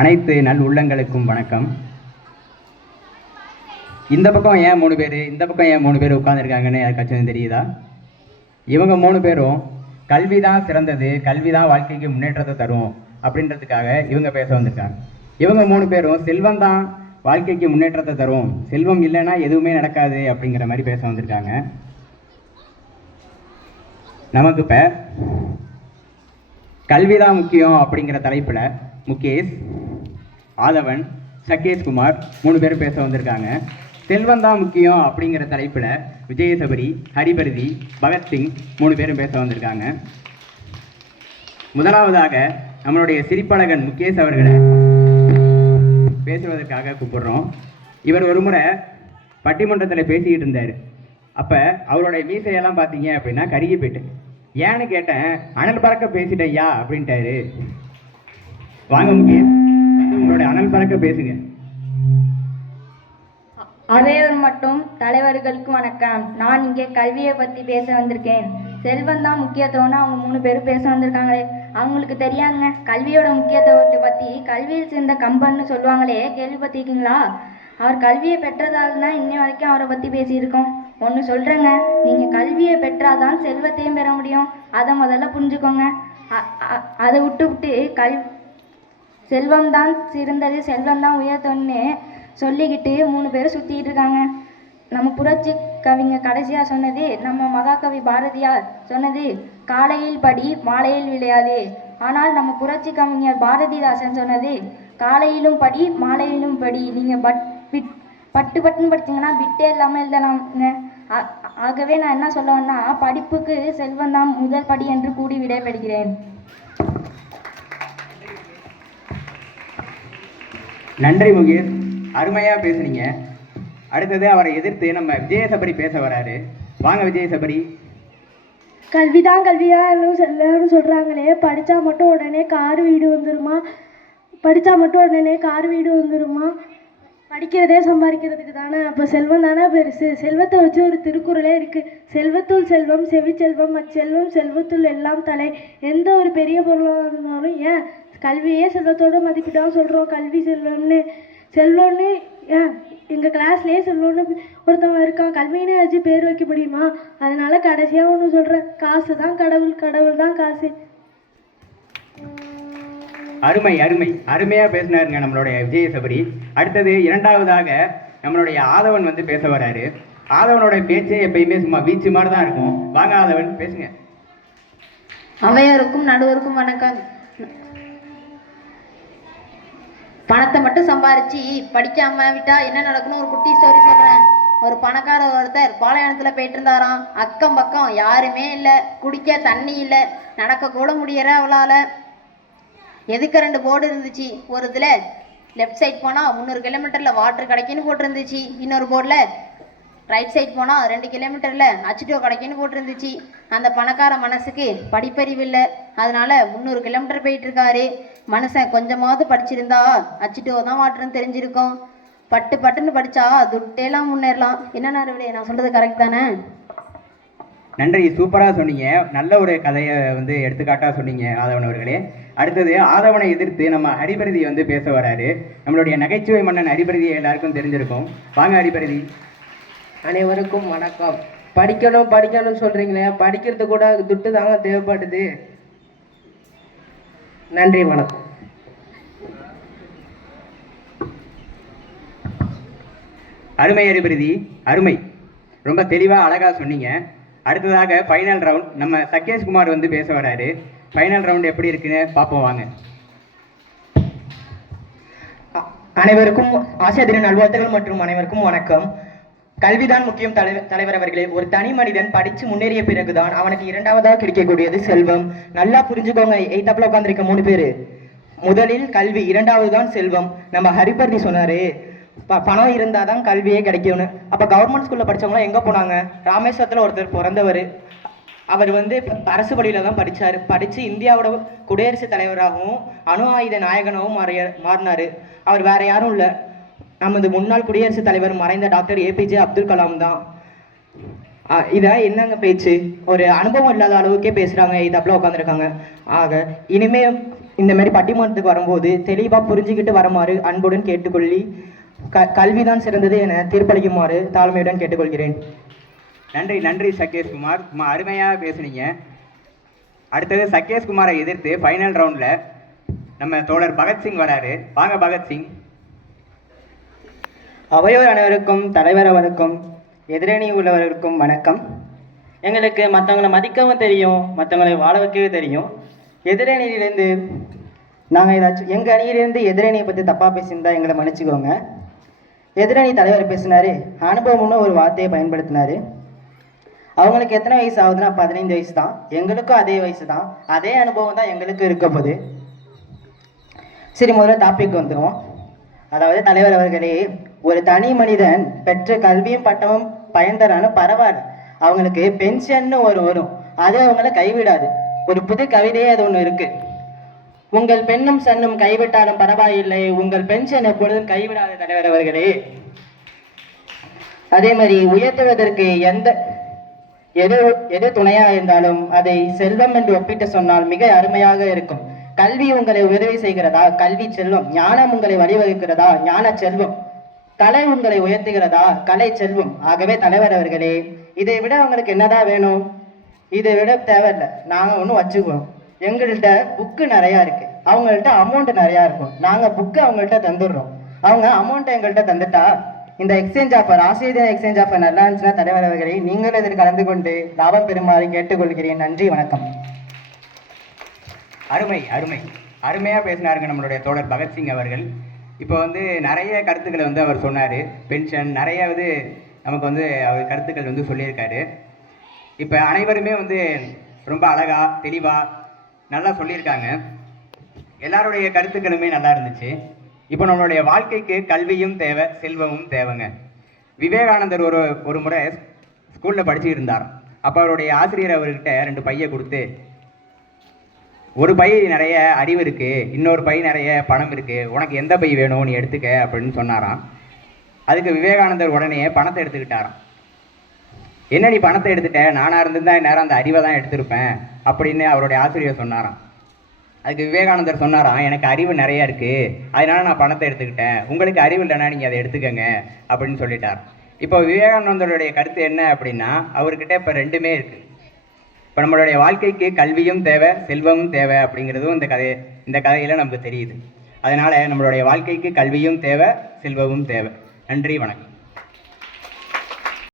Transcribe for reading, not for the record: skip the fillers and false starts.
அனைத்து நல் உள்ளங்களுக்கும் வணக்கம். இந்த பக்கம் ஏன் 3 பேர், இந்த பக்கம் ஏன் 3 பேர் உட்காந்துருக்காங்கன்னு யாருக்காச்சும் தெரியுதா? இவங்க 3 பேரும் கல்வி தான் சிறந்தது, கல்வி தான் வாழ்க்கைக்கு முன்னேற்றத்தை தரும் அப்படின்றதுக்காக இவங்க பேச வந்திருக்காங்க. இவங்க 3 பேரும் செல்வம் தான் வாழ்க்கைக்கு முன்னேற்றத்தை தரும், செல்வம் இல்லைன்னா எதுவுமே நடக்காது அப்படிங்கிற மாதிரி பேச வந்திருக்காங்க. நமக்கு இப்போ கல்விதான் முக்கியம் அப்படிங்கிற தலைப்பில் முகேஷ், ஆதவன், சகேஷ்குமார் 3 பேரும் பேச வந்திருக்காங்க. செல்வம் தான் முக்கியம் அப்படிங்கிற தலைப்பில் விஜயசபரி, ஹரிபரதி, பகத்சிங் 3 பேரும் பேச வந்திருக்காங்க. முதலாவதாக நம்மளுடைய சிரிப்பழகன் முகேஷ் அவர்களை பேசுவதற்காக கூப்பிடுறோம். இவர் ஒரு முறை பட்டிமன்றத்தில் பேசிக்கிட்டு இருந்தார். அப்போ அவருடைய மீசையெல்லாம் பார்த்தீங்க அப்படின்னா கருகி போயிட்டு, ஏன்னு கேட்டேன், அனல் பறக்க பேசிட்டேயா அப்படின்ட்டாரு. வாங்க முகேஷ், உங்களுடைய அனல் பறக்க பேசுங்க. அவையோர் மட்டும் தலைவர்களுக்கு வணக்கம். நான் இங்கே கல்வியை பற்றி பேச வந்திருக்கேன். செல்வம் தான் முக்கியத்துவம்னு அவங்க 3 பேரும் பேச வந்திருக்காங்களே, அவங்களுக்கு தெரியாதுங்க கல்வியோட முக்கியத்துவத்தை பற்றி. கல்வியில் சேர்ந்த கம்பன்னு சொல்லுவாங்களே, கேள்விப்பட்டிருக்கீங்களா? அவர் கல்வியை பெற்றதால் தான் இன்னை வரைக்கும் அவரை பற்றி பேசியிருக்கோம். ஒன்று சொல்கிறேங்க, நீங்கள் கல்வியை பெற்றாதான் செல்வத்தையும் பெற முடியும். அதை முதல்ல புரிஞ்சுக்கோங்க. அதை விட்டு செல்வம் தான் சிறந்தது, செல்வம் தான் உயர்த்தன்னு சொல்லிக்கிட்டு 3 பேர் சுற்றிக்கிட்டு இருக்காங்க. நம்ம புரட்சி கவிஞர் கடைசியாக சொன்னது, நம்ம மகாகவி பாரதியார் சொன்னது, காலையில் படி மாலையில் விளையாது. ஆனால் நம்ம புரட்சி கவிஞர் பாரதிதாசன் சொன்னது, காலையிலும் படி மாலையிலும் படி. நீங்கள் பட்டுன்னு படிச்சிங்கன்னா விட்டே இல்லாமல் எழுதலாம்ங்க. ஆகவே நான் என்ன சொல்லுவேன்னா, படிப்புக்கு செல்வம் தான் முதல் படி என்று கூடி விடைபெறுகிறேன். நன்றி முகேஷ், அருமையாக பேசுனீங்க. அடுத்தது அவரை எதிர்த்து நம்ம விஜயசபரி பேச வராரு. வாங்க விஜயசபரி. கல்விதான் எல்லாரும் சொல்கிறாங்களே, படித்தா மட்டும் உடனே கார் வீடு வந்துருமா, படிக்கிறதே சம்பாதிக்கிறதுக்கு தானே. அப்போ செல்வம் தானே பெருசு. செல்வத்தை வச்சு ஒரு திருக்குறளே இருக்குது, செல்வத்துள் செல்வம் செவிச்செல்வம் அச்செல்வம் செல்வத்துள் எல்லாம் தலை. எந்த ஒரு பெரிய பொருளாக இருந்தாலும் ஏன் கல்வியே செல்வத்தோட மதிப்பிட்டாலும் சொல்கிறோம் கல்வி செல்வம்னு. செல்வம்னு ஏன் எங்கள் கிளாஸ்லேயே செல்வம்னு ஒருத்தவங்க இருக்கான், கல்வின்னு வச்சு பேர் வைக்க முடியுமா? அதனால கடைசியாக ஒன்று சொல்கிறேன், காசு தான் கடவுள், கடவுள் தான் காசு. அருமை அருமை அருமையாக பேசினாருங்க நம்மளுடைய விஜயசபரி. அடுத்தது இரண்டாவதாக நம்மளுடைய ஆதவன் வந்து பேச வராரு. ஆதவனோட பேச்சே எப்பயுமே சும்மா வீச்சு மாதிரி தான் இருக்கும். வாங்க ஆதவன், பேசுங்க. அவையோருக்கும் நடுவருக்கும் வணக்கம். பணத்தை மட்டும் சம்பாரிச்சு படிக்காம விட்டா என்ன நடக்கணும் ஒரு குட்டி ஸ்டோரி சொல்றேன். ஒரு பணக்கார ஒருத்தர் பாலைவனத்துல போயிட்டு இருந்தாராம். அக்கம் பக்கம் யாருமே இல்லை, குடிக்க தண்ணி இல்லை, நடக்க கூட முடியற அவளால. எதுக்கு 2 போர்டு இருந்துச்சு. ஒரு இதுல லெஃப்ட் சைட் போனா 300 கிலோமீட்டர்ல வாட்டர் கிடைக்குன்னு போட்டிருந்துச்சு. இன்னொரு போர்டில் ரைட் சைட் போனா 2 கிலோமீட்டர்ல அச்சிட்டோ கிடைக்குன்னு போட்டிருந்துச்சு. அந்த பணக்கார மனசுக்கு படிப்பறிவு இல்லை, அதனால 300 கிலோமீட்டர் போயிட்டு இருக்காரு. மனுஷன் கொஞ்சமாவது படிச்சிருந்தா அச்சிட்டோ தான் வாட்டர்னு தெரிஞ்சிருக்கும். பட்டுன்னு படிச்சா துட்டேலாம் முன்னேறலாம். என்ன நடுவில் நான் சொல்றது கரெக்ட் தானே? நன்றி, சூப்பராக சொன்னீங்க. நல்ல ஒரு கதையை வந்து எடுத்துக்காட்டாக சொன்னீங்க ஆதவன் அவர்களே. அடுத்தது ஆதவனை எதிர்த்து நம்ம ஹரிபரதி வந்து பேச வராரு. நம்மளுடைய நகைச்சுவை மன்னன் ஹரிபரதியை எல்லாருக்கும் தெரிஞ்சிருக்கும். வாங்க ஹரிபரதி. அனைவருக்கும் வணக்கம். படிக்கணும் சொல்றீங்களே, படிக்கிறது கூட துட்டு தாங்க தேவைப்படுது. நன்றி, வணக்கம். அருமை ஹரிபரதி, அருமை. ரொம்ப தெளிவாக அழகாக சொன்னீங்க. அடுத்ததாக ஃபைனல் ரவுண்ட் நம்ம சகேஷ்குமார் வந்து பேச வராரு. ஃபைனல் ரவுண்ட் எப்படி இருக்குன்னு பார்ப்போம், வாங்க. அனைவருக்கும் ஆசிய தின நல்வாழ்த்துகள் மற்றும் அனைவருக்கும் வணக்கம். கல்விதான் முக்கியம் தலைவர் அவர்களே. ஒரு தனி மனிதன் படித்து முன்னேறிய பிறகுதான் அவனுக்கு 2வதாக கிடைக்கக்கூடியது செல்வம். நல்லா புரிஞ்சுக்கோங்க. 8th உட்காந்துருக்க 3 பேர். முதலில் கல்வி, 2வது தான் செல்வம். நம்ம ஹரிபரதி சொன்னாரு, பணம் இருந்தால் தான் கல்வியே கிடைக்கும்னு. அப்போ கவர்மெண்ட் ஸ்கூலில் படித்தவங்களாம் எங்கே போனாங்க? ராமேஸ்வரத்தில் ஒருத்தர் பிறந்தவர். அவர் வந்து அரசு பள்ளியில் தான் படித்து இந்தியாவோட குடியரசுத் தலைவராகவும் அணு ஆயுத நாயகனாகவும் மாறினார். அவர் வேற யாரும் இல்லை, நமது முன்னாள் குடியரசுத் தலைவர் மறைந்த டாக்டர் APJ அப்துல் கலாம் தான். இதை என்னங்க பேச்சு? ஒரு அனுபவம் இல்லாத அளவுக்கே பேசுகிறாங்க. 8th உட்காந்துருக்காங்க. ஆக இனிமே இந்த மாதிரி பட்டிமன்றத்துக்கு வரும்போது தெளிவாக புரிஞ்சுக்கிட்டு வருமாறு அன்புடன் கேட்டுக்கொள்ளி கல்விதான் சிறந்தது என தீர்ப்பளிக்குமாறு தாழ்மையுடன் கேட்டுக்கொள்கிறேன். நன்றி நன்றி சகேஷ் குமார், அருமையாக பேசுனீங்க. அடுத்தது சகேஷ் குமாரை எதிர்த்து ஃபைனல் ரவுண்டில் நம்ம தோழர் பகத்சிங் வராரு. வாங்க பகத்சிங். அவையோர் அனைவருக்கும், தலைவர் அவருக்கும், எதிரணி உள்ளவர்களுக்கும் வணக்கம். எங்களுக்கு மற்றவங்களை மதிக்கவும் தெரியும், மற்றவங்களை வாழ வைக்கவே தெரியும். எதிரணியிலேருந்து நாங்கள் ஏதாச்சும் எங்கள் அணியிலேருந்து எதிரணியை பற்றி தப்பாக பேசியிருந்தா எங்களை மன்னிச்சுக்கோங்க. எதிரணி தலைவர் பேசினார், அனுபவம்னு ஒரு வார்த்தையை பயன்படுத்தினார். அவங்களுக்கு எத்தனை வயசு ஆகுதுன்னா 15 வயசு தான். எங்களுக்கும் அதே வயசு தான், அதே அனுபவம் தான் எங்களுக்கும் இருக்க போகுது. சரி, முதல்ல டாபிக் வந்துடுவோம். அதாவது தலைவர் அவர்களே, ஒரு தனி மனிதன் பெற்ற கல்வியும் பட்டமும் பயன்தரான்னு பரவாயில்ல, அவங்களுக்கு பென்ஷன்னு வரும், அது அவங்கள கைவிடாது. ஒரு புது கவிதையே அது ஒன்று இருக்கு. உங்கள் பெண்ணும் சன்னும் கைவிட்டாலும் பரவாயில்லை, உங்கள் பென்ஷன் எப்பொழுதும் கைவிடாத தலைவர் அவர்களே. அதே மாதிரி உயர்த்துவதற்கு எது துணையா இருந்தாலும் அதை செல்வம் என்று ஒப்பிட்டு சொன்னால் மிக அருமையாக இருக்கும். கல்வி உங்களை உதவி செய்கிறதா? கல்வி செல்வம். ஞானம் உங்களை வழிவகுக்கிறதா? ஞான செல்வம். கலை உங்களை உயர்த்துகிறதா? கலை செல்வம். ஆகவே தலைவர் அவர்களே, இதை விட அவங்களுக்கு என்னதான் வேணும்? இதை விட தேவையில்லை, நாங்கள் ஒன்றும் வச்சுக்குவோம். எங்கள்கிட்ட புக்கு நிறையா இருக்கு, அவங்கள்ட்ட அமௌண்ட் நிறையா இருக்கும். நாங்கள் புக்கு அவங்கள்ட்ட தந்துடுறோம், அவங்க அமௌண்ட்டை எங்கள்கிட்ட தந்துட்டா இந்த எக்ஸ்சேஞ்ச் ஆஃபர், ஆசிரியர் எக்ஸ்சேஞ்ச் ஆஃபர் நல்லா இருந்துச்சுன்னா தலைவர் அவர்களே, நீங்களும் இதில் கலந்து கொண்டு லாபம் பெறுமாறு கேட்டுக்கொள்கிறேன். நன்றி, வணக்கம். அருமை அருமை அருமையாக பேசினாருங்க நம்மளுடைய தோழர் பகத்சிங் அவர்கள். இப்போ நிறைய கருத்துக்களை அவர் சொன்னார். பென்ஷன் நிறைய நமக்கு அவர் கருத்துக்கள் சொல்லியிருக்காரு. இப்போ அனைவருமே ரொம்ப அழகாக தெளிவாக நல்லா சொல்லியிருக்காங்க. எல்லாருடைய கருத்துக்களுமே நல்லா இருந்துச்சு. இப்போ நம்மளுடைய வாழ்க்கைக்கு கல்வியும் தேவை, செல்வமும் தேவைங்க. விவேகானந்தர் ஒரு முறை ஸ்கூலில் படிச்சுட்டு இருந்தார். அப்போ அவருடைய ஆசிரியர் அவர்கிட்ட 2 பையை கொடுத்து, ஒரு பை நிறைய அறிவு இருக்குது, இன்னொரு பை நிறைய பணம் இருக்குது, உனக்கு எந்த பை வேணும் நீ எடுத்துக்க அப்படின்னு சொன்னாராம். அதுக்கு விவேகானந்தர் உடனே பணத்தை எடுத்துக்கிட்டாராம். என்ன நீ பணத்தை எடுத்துட்ட, நானாக இருந்திருந்தா நேரம் அந்த அறிவை தான் எடுத்திருப்பேன் அப்படின்னு அவருடைய ஆசிரியர் சொன்னாராம். அதுக்கு விவேகானந்தர் சொன்னாராம், எனக்கு அறிவு நிறைய இருக்குது, அதனால நான் பணத்தை எடுத்துக்கிட்டேன், உங்களுக்கு அறிவு இல்லைன்னா நீங்கள் அதை எடுத்துக்கங்க அப்படின்னு சொல்லிட்டார். இப்போ விவேகானந்தருடைய கருத்து என்ன அப்படின்னா, அவர்கிட்ட இப்போ 2மே இருக்குது. இப்போ நம்மளுடைய வாழ்க்கைக்கு கல்வியும் தேவை, செல்வமும் தேவை அப்படிங்கிறதும் இந்த கதையில் நமக்கு தெரியுது. அதனால் நம்மளுடைய வாழ்க்கைக்கு கல்வியும் தேவை, செல்வமும் தேவை. நன்றி, வணக்கம்.